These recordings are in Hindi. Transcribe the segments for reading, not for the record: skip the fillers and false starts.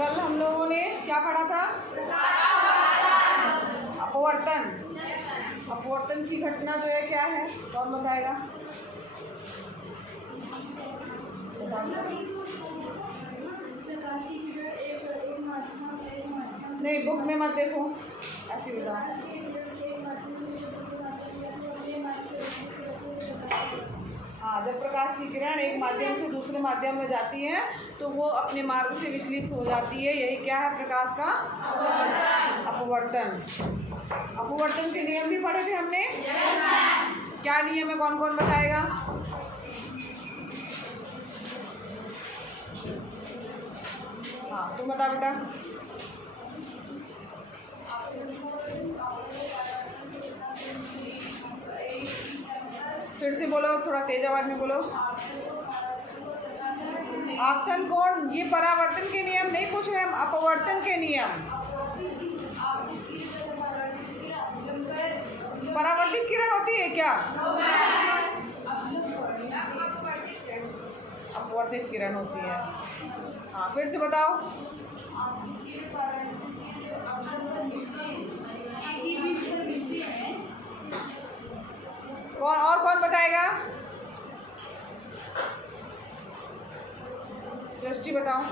कल हम लोगों ने क्या पढ़ा था? अपवर्तन। अपवर्तन की घटना जो है क्या है, कौन बताएगा? नहीं, बुक में मत देखो, ऐसी बताओ। हाँ, जब प्रकाश की किरण एक माध्यम से दूसरे माध्यम में जाती है तो वो अपने मार्ग से विचलित हो जाती है। यही क्या है प्रकाश का? अपवर्तन। अपवर्तन के नियम भी पढ़े थे हमने। क्या नियम है, कौन कौन बताएगा? हाँ, तुम बता बेटा। फिर से बोलो, थोड़ा तेज आवाज में बोलो। आपतन कोण, ये परावर्तन के नियम नहीं पूछ रहे हम, अपवर्तन के नियम। परावर्तित किरण होती है क्या? अपवर्तित किरण होती है। हाँ, फिर से बताओ। कौन और कौन बताएगा? सृष्टि बताओ।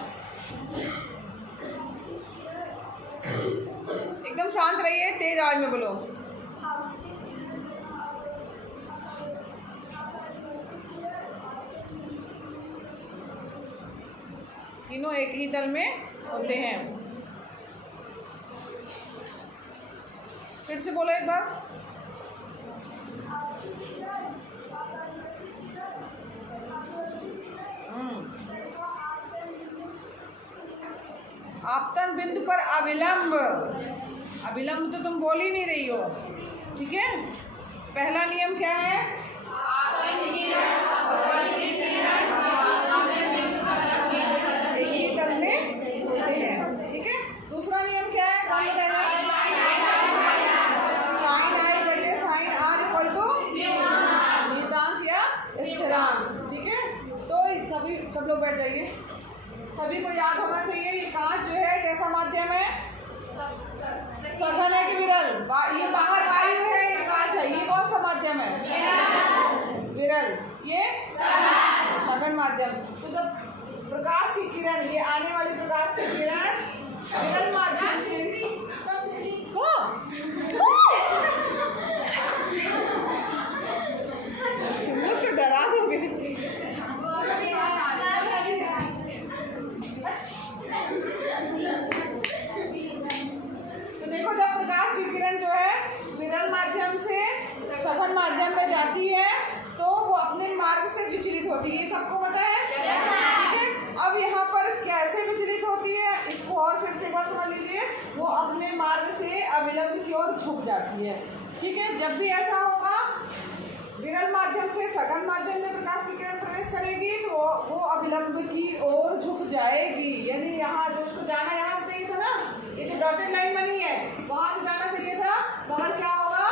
एकदम शांत रहिए, तेज आवाज में बोलो। तीनों एक ही तल में होते हैं। फिर से बोलो एक बार। आपतन बिंदु पर अविलंब। अविलंब तो तुम बोल ही नहीं रही हो, ठीक है। पहला नियम क्या है? एक ही तल में होते हैं, ठीक है। दूसरा नियम क्या है, कौन बताएगा? साइन आई बटे साइन आर इक्वल टू नियतांक या स्थिरांक, ठीक है। तो सब लोग बैठ जाइए। सभी को याद होना चाहिए ये कांच जो है कैसा माध्यम है? सघन है कि विरल? ये बाहर वायु है, ये कांच है, ये कौन सा माध्यम है? विरल। ये सघन माध्यम। तो जब प्रकाश की किरण, ये आने वाली प्रकाश की किरण विरल माध्यम से तो डरा दोगे। देखो, जब प्रकाश की किरण जो है विरल माध्यम से सघन माध्यम में जाती है तो वो अपने मार्ग से विचलित होती है। ये सबको पता है, ठीक है। अब यहाँ पर कैसे विचलित होती है इसको और फिर से एक बार समझ लीजिए। वो अपने मार्ग से अविलंब की ओर झुक जाती है, ठीक है। जब भी ऐसा होगा, विरल माध्यम से सघन माध्यम में प्रकाश की किरण प्रवेश करेगी तो वो अविलंब की ओर झुक जाएगी। यानी यहाँ जो उसको जाना यहाँ से चाहिए था ना, ये जो डॉटेड लाइन बनी है वहां से जाना चाहिए था, मगर क्या होगा,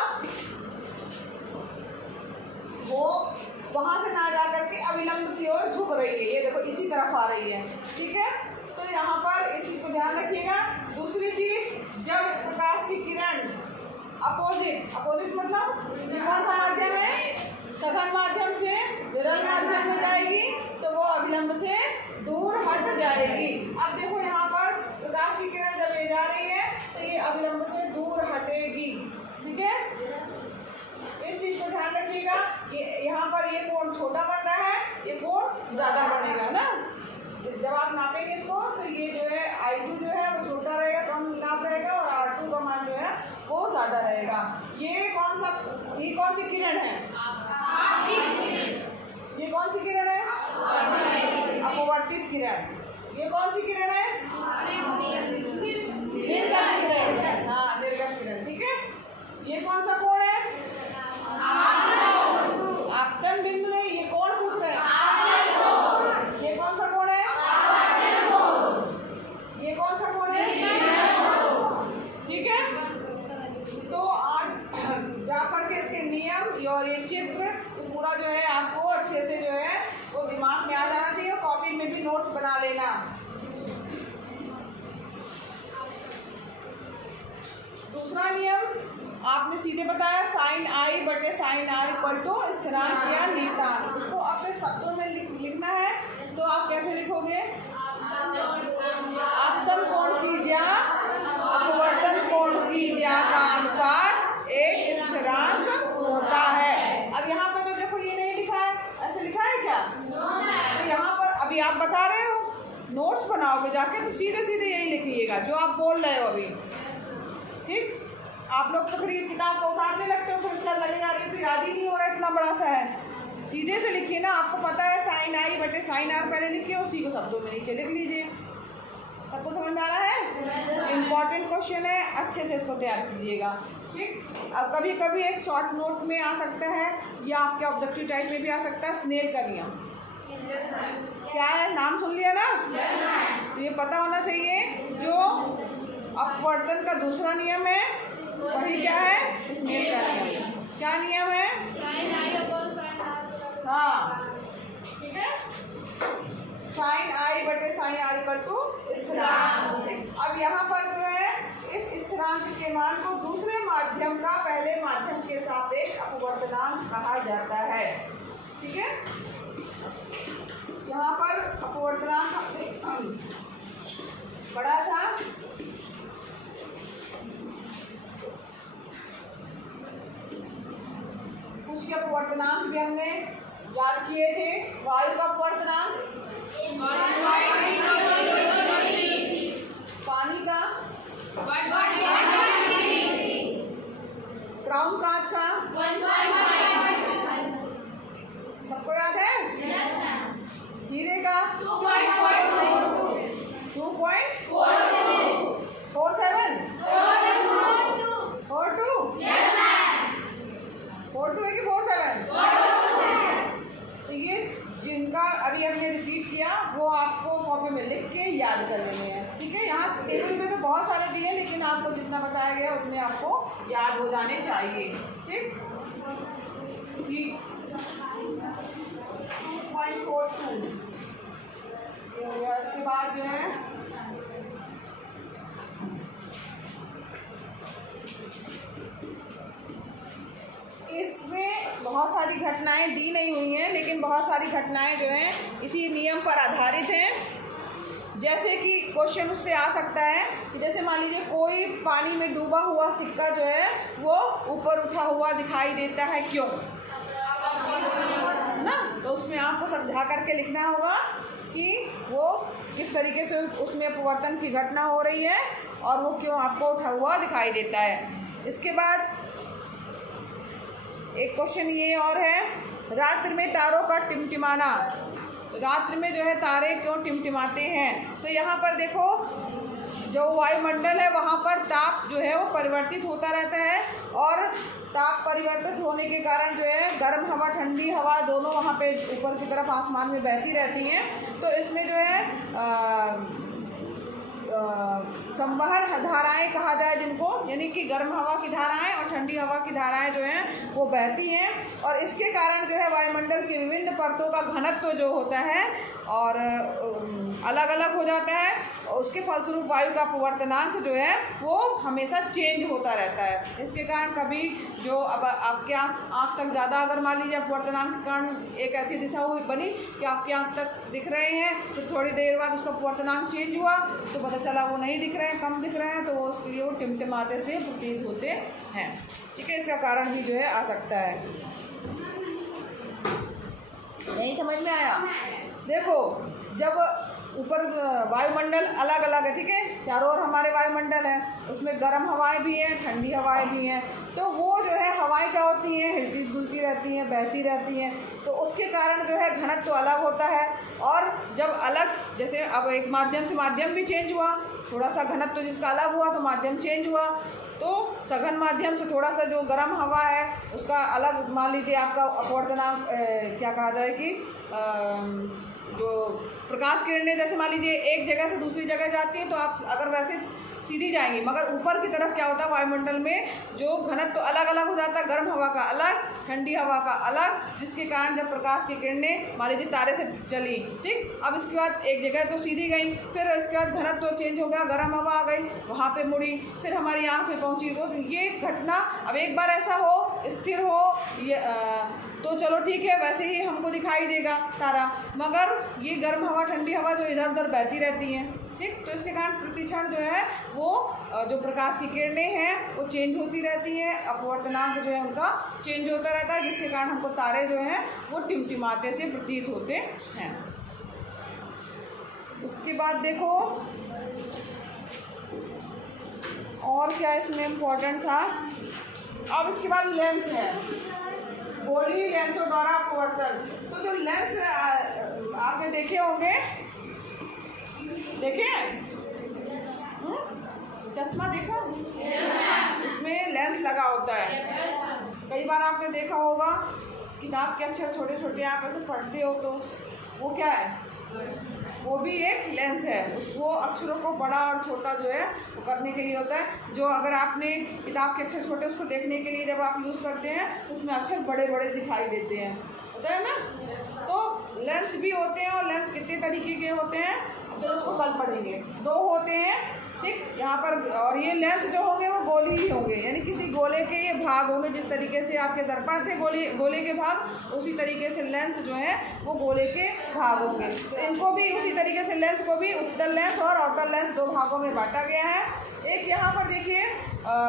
वो वहां से ना जा करके अविलंब की ओर झुक रही है। ये देखो इसी तरफ आ रही है, ठीक है। तो यहाँ पर इसी को ध्यान रखिएगा। दूसरी चीज, जब प्रकाश की किरण अपोजिट मतलब ये कौन सा माध्यम है? सघन माध्यम से विरल माध्यम में जाएगी तो वो अविलंब से दूर हट जाएगी। अब देखो यहाँ पर प्रकाश की किरण जब ये जा रही है तो ये अविलंब से दूर हटेगी, ठीक है। इस चीज को ध्यान रखिएगा। ये यहाँ पर ये कोण छोटा बन रहा है, ये कोण ज्यादा बनेगा ना। जब आप नापेंगे इसको तो ये जो है I2 जो है वो छोटा रहेगा, कम नाप रहेगा, और R2 का मान जो है वो ज्यादा रहेगा। ये कौन सी किरण है? ये कौन सी किरण है? अपवर्तित किरण। ये कौन सी किरण है? निर्गत किरण। हाँ, निर्गत किरण, ठीक है। ये कौन सा कोण है? आपतन बिंदु नहीं, ये कोण पूछ रहे हैं। ये कौन सा कोण है? ये कौन सा कोण है? ठीक है। तो आज जा करके इसके नियम और ये चित्र पूरा जो है आपको अच्छे से जो है वो दिमाग में आ जाना चाहिए। कॉपी में भी नोट्स बना लेना। बताया साइन आई बटे साइन आर इक्वल टू स्थिरांक या नियतांक। उसको अपने शब्दों में लिखना है तो आप कैसे लिखोगे? अपतन कोण की ज्या अपवर्तन कोण की ज्या का अनुपात एक स्थिरांक होता है। अब यहाँ पर तो देखो ये नहीं लिखा है, ऐसे लिखा है क्या? तो यहाँ पर अभी आप बता रहे हो, नोट्स बनाओगे जाके तो सीधे सीधे यही लिखिएगा जो आप बोल रहे हो अभी। ठीक, आप लोग तो फिर ये किताब को उतारने लगते हो, फिर उसका लगेगा अरे तो याद ही नहीं हो रहा इतना बड़ा सा है। सीधे से लिखिए ना, आपको पता है साइन आई बटे साइन आर पहले लिखिए, उसी को शब्दों में नीचे लिख लीजिए। सबको समझ में आ रहा है? इम्पॉर्टेंट क्वेश्चन है, अच्छे से इसको तैयार कीजिएगा। ठीक, अब कभी कभी एक शॉर्ट नोट में आ सकता है या आपके ऑब्जेक्टिव टाइप में भी आ सकता है, स्नेल का नियम। क्या है, नाम सुन लिया ना? तो ये पता होना चाहिए, जो अपवर्तन का दूसरा नियम है वही क्या है? स्नेल का नियम। क्या नियम है? हाँ, ठीक है, साइन आई बटे साइन आर इक्वल टू स्थिरांक। अब यहाँ पर जो है इस स्थिरांक के मान को दूसरे माध्यम का पहले माध्यम के सापेक्ष अपवर्तनांक कहा जाता है। ठीक है, यहाँ पर अपवर्तनांक बड़ा था, कुछ के अपवर्तनांक भी हमने याद किए थे। वायु का अपवर्तनांक, पानी का, क्राउन कांच का, सबको याद है? हीरे का 2.42 है कि 47? तो ये जिनका अभी हमने रिपीट किया वो आपको कॉपी में लिख के याद कर लेने हैं। ठीक है, यहाँ टेबल में तो बहुत सारे दिए, लेकिन आपको जितना बताया गया उतने आपको याद हो जाने चाहिए। ठीक, 2.42 इसके बाद जो है इसमें बहुत सारी घटनाएं दी नहीं हुई हैं, लेकिन बहुत सारी घटनाएं जो हैं इसी नियम पर आधारित हैं। जैसे कि क्वेश्चन उससे आ सकता है कि जैसे मान लीजिए कोई पानी में डूबा हुआ सिक्का जो है वो ऊपर उठा हुआ दिखाई देता है, क्यों ना? तो उसमें आपको समझा करके लिखना होगा कि वो किस तरीके से उसमें अपवर्तन की घटना हो रही है और वो क्यों आपको उठा हुआ दिखाई देता है। इसके बाद एक क्वेश्चन ये और है, रात्रि में तारों का टिमटिमाना। रात्रि में जो है तारे क्यों टिमटिमाते हैं? तो यहाँ पर देखो, जो वायुमंडल है वहाँ पर ताप जो है वो परिवर्तित होता रहता है, और ताप परिवर्तित होने के कारण जो है गर्म हवा ठंडी हवा दोनों वहाँ पे ऊपर की तरफ आसमान में बहती रहती हैं। तो इसमें जो है संवहन धाराएं कहा जाए जिनको, यानी कि गर्म हवा की धाराएं और ठंडी हवा की धाराएं जो हैं वो बहती हैं, और इसके कारण जो है वायुमंडल की विभिन्न परतों का घनत्व जो होता है और अलग अलग हो जाता है, और उसके फलस्वरूप वायु का अपवर्तनांक जो है वो हमेशा चेंज होता रहता है। इसके कारण कभी जो अब आपके आँख तक ज़्यादा अगर मान लीजिए अपवर्तनांक के कारण एक ऐसी दिशा हुई बनी कि आपकी आँख तक दिख रहे हैं, फिर थोड़ी देर बाद उसका अपवर्तनांक चेंज हुआ तो पता चला वो नहीं दिख रहे हैं, कम दिख रहे हैं, तो इसलिए वो टिमटिमाते से प्रतीत होते हैं। ठीक है, इसका कारण भी जो है आ सकता है। नहीं समझ में आया? देखो, जब ऊपर वायुमंडल अलग अलग है, ठीक है, चारों ओर हमारे वायुमंडल है, उसमें गर्म हवाएं भी हैं ठंडी हवाएं भी हैं, तो वो जो है हवाएं क्या होती हैं, हिलती डुलती रहती हैं, बहती रहती हैं, तो उसके कारण जो है घनत्व अलग होता है। और जब अलग, जैसे अब एक माध्यम से माध्यम भी चेंज हुआ, थोड़ा सा घनत्व जिसका अलग हुआ तो माध्यम चेंज हुआ, तो सघन माध्यम से थोड़ा सा जो गर्म हवा है उसका अलग, मान लीजिए आपका अपवर्तनांक क्या कहा जाए कि जो प्रकाश किरणें जैसे मान लीजिए एक जगह से दूसरी जगह जाती है, तो आप अगर वैसे सीधी जाएंगी, मगर ऊपर की तरफ क्या होता है, वायुमंडल में जो घनत्व तो अलग अलग हो जाता है, गर्म हवा का अलग, ठंडी हवा का अलग, जिसके कारण जब प्रकाश की किरणें मान लीजिए तारे से चली, ठीक, अब इसके बाद एक जगह तो सीधी गई, फिर इसके बाद घनत्व तो चेंज हो गया, गर्म हवा आ गई, वहाँ पे मुड़ी, फिर हमारी आँख में पहुँची। वो ये घटना अब एक बार ऐसा हो, स्थिर हो, ये तो चलो ठीक है, वैसे ही हमको दिखाई देगा तारा, मगर ये गर्म हवा ठंडी हवा जो इधर उधर बहती रहती हैं, ठीक, तो इसके कारण प्रतिक्षण जो है वो जो प्रकाश की किरणें हैं वो चेंज होती रहती हैं, अपवर्तनांक जो है उनका चेंज होता रहता है, जिसके कारण हमको तारे जो हैं वो टिमटिमाते से प्रतीत होते हैं। इसके बाद देखो और क्या इसमें इम्पोर्टेंट था। अब इसके बाद लेंस है, गोलीय लेंसों द्वारा अपवर्तन। तो जो लेंस आपने देखे होंगे, देखे चश्मा देखा, इसमें लेंस लगा होता है। कई बार आपने देखा होगा किताब के अक्षर छोटे छोटे आप ऐसे पढ़ते हो तो वो क्या है, वो भी एक लेंस है। उसको अक्षरों को बड़ा और छोटा जो है वो करने के लिए होता है। जो अगर आपने किताब के अक्षर छोटे उसको देखने के लिए जब आप यूज़ करते हैं उसमें अक्षर बड़े बड़े दिखाई देते हैं, होता है ना। तो लेंस भी होते हैं, और लेंस कितने तरीके के होते हैं चलो उसको कल पढ़ेंगे। दो होते हैं, ठीक, यहाँ पर, और ये लेंस जो होंगे वो गोली ही होंगे, यानी किसी गोले के ये भाग होंगे। जिस तरीके से आपके दर्पण थे गोले के भाग, उसी तरीके से लेंस जो है वो गोले के भाग होंगे। तो इनको भी उसी तरीके से लेंस को भी उत्तल लेंस और अवतल लेंस दो भागों में बांटा गया है। एक यहाँ पर देखिए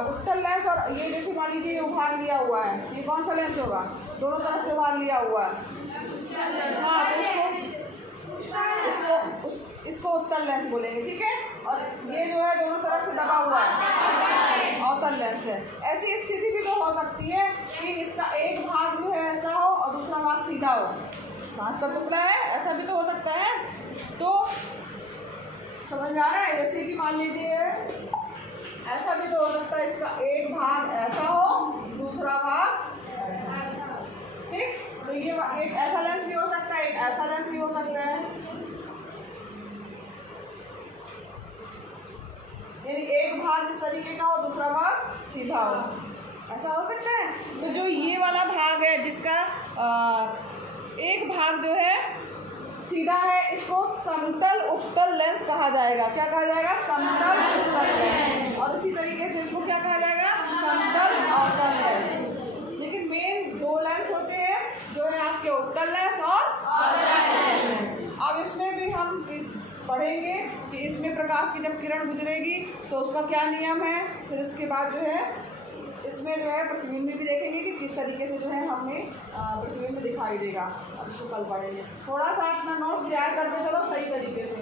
उत्तल लेंस, और ये जैसे मान लीजिए ये उभार लिया हुआ है, ये कौन सा लेंस होगा, दोनों तरफ से उभार लिया हुआ है, हाँ, तो इसको उत्तल लेंस बोलेंगे, ठीक है। और ये जो है दोनों तरफ से दबा हुआ है, अवतल लेंस है। ऐसी स्थिति भी तो हो सकती है कि इसका एक भाग जो है ऐसा हो और दूसरा भाग सीधा हो, कांच का टुकड़ा है, ऐसा भी तो हो सकता है। तो समझ में आ रहा है, जैसे कि मान लीजिए ऐसा भी तो हो सकता है, इसका एक भाग ऐसा हो दूसरा भाग ऐसा, ठीक। तो ये एक ऐसा लेंस भी हो सकता है, एक ऐसा लेंस भी हो सकता है, यानी एक भाग इस तरीके का हो दूसरा भाग सीधा हो, ऐसा हो सकता है। तो जो ये वाला भाग है जिसका एक भाग जो है सीधा है, इसको समतल उत्तल लेंस कहा जाएगा। क्या कहा जाएगा, समतल उत्तल लेंस। और इसी तरीके से इसको क्या कहा जाएगा, समतल अवतल लेंस। लेकिन मेन दो लेंस होते हैं जो है आपके उत्तल लेंस और अवतल लेंस। अब इसमें भी हम पढ़ेंगे कि इसमें प्रकाश की जब किरण गुजरेगी तो उसका क्या नियम है। फिर उसके बाद जो है इसमें जो है प्रतिबिंब में भी देखेंगे कि किस तरीके से जो है हमें प्रतिबिंब दिखाई देगा। अब इसको कल पढ़ेंगे। थोड़ा सा अपना नोट्स तैयार करते चलो सही तरीके से,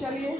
चलिए।